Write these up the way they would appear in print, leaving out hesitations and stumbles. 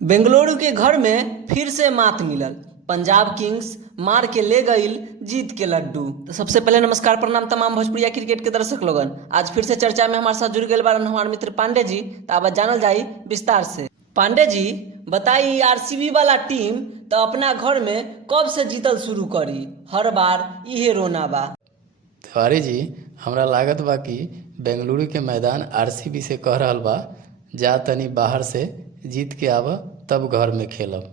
बेंगलुरु के घर में फिर से मात मिलल। पंजाब किंग्स मार के ले गईल जीत के लड्डू। तो सबसे पहले नमस्कार प्रणाम तमाम भोजपुरिया क्रिकेट के दर्शक लोगन। आज फिर से चर्चा में हमारे साथ जुड़ गए बारन हमारे मित्र पांडे जी। तो अब जानल जाई विस्तार से। पांडे जी बताई, आरसीबी वाला टीम तो अपना घर में कब से जीतल शुरू करी? हर बार इहे रोना बा। तिवारी जी, हमरा लागत बा कि बेंगलुरु के मैदान आरसीबी से कह रहल बा, जा तनी बाहर से जीत के आव तब घर में खेलब।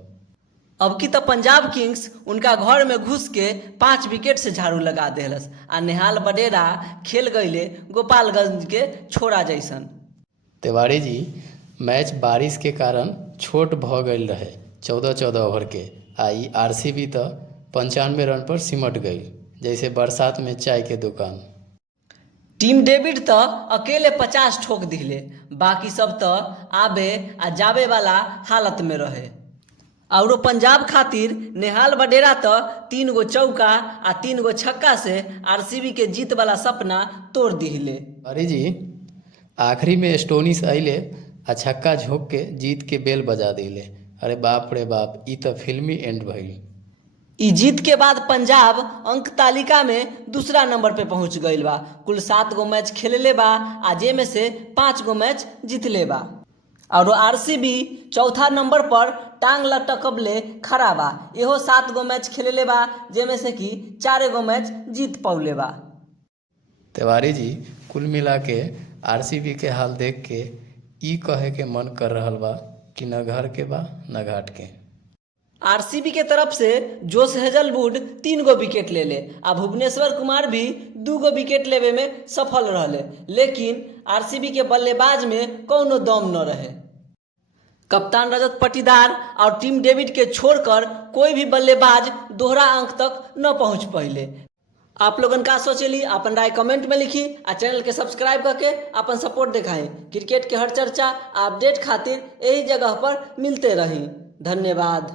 अब की तो पंजाब किंग्स उनका घर में घुस के 5 विकेट से झाड़ू लगा देहलस आ नेहाल बडेरा खेल गईले गोपालगंज के छोरा जैसन। तिवारी जी, मैच बारिश के कारण छोट भ गईल रहे 14-14 ओवर के। आ ई आरसीबी तो 95 रन पर सिमट गई, जैसे बरसात में चाय के दुकान। टीम डेविड तो अकेले 50 ठोक दिले, बाकी सब तो आबे आ जाबे वाला हालत में रहे। और पंजाब खातिर नेहाल बडेरा तो 3 गो चौका आ 3 गो छक्का से आरसीबी के जीत वाला सपना तोड़ दिले। अरे जी, आखिरी में स्टोनिस अइले आ छक्का झोंक के जीत के बेल बजा दिले। अरे बाप रे बाप, ई तो फिल्मी एंड भइल। ई जीत के बाद पंजाब अंक तालिका में दूसरा नंबर पे पहुंच गईल बा। कुल 7 गो मैच खेलले बा आ जे में से 5 गो मैच जीतले बा। और आरसीबी चौथा नंबर पर टांग लटकबले खड़ा बा। एहो 7 गो मैच खेलले बा, जे में से कि 4 गो मैच जीत पौले बा। तिवारी जी, कुल मिला के आरसीबी के हाल देख के ई कहे के मन कर रहल बा कि न घर के बा न घाट के। आरसीबी के तरफ से जोश हेजलवुड 3 गो विकेट ले ले आ भुवनेश्वर कुमार भी 2 गो विकेट लेवे में सफल रहले, लेकिन आरसीबी के बल्लेबाज में कौनो दम न रहे। कप्तान रजत पाटीदार और टीम डेविड के छोड़कर कोई भी बल्लेबाज दोहरा अंक तक न पहुंच पाइले। आप लोगन का सोचेली अपन राय कमेंट में लिखी आ चैनल के सब्सक्राइब करके अपन सपोर्ट दिखाएं। क्रिकेट के हर चर्चा अपडेट खातिर यही जगह पर मिलते रही। धन्यवाद।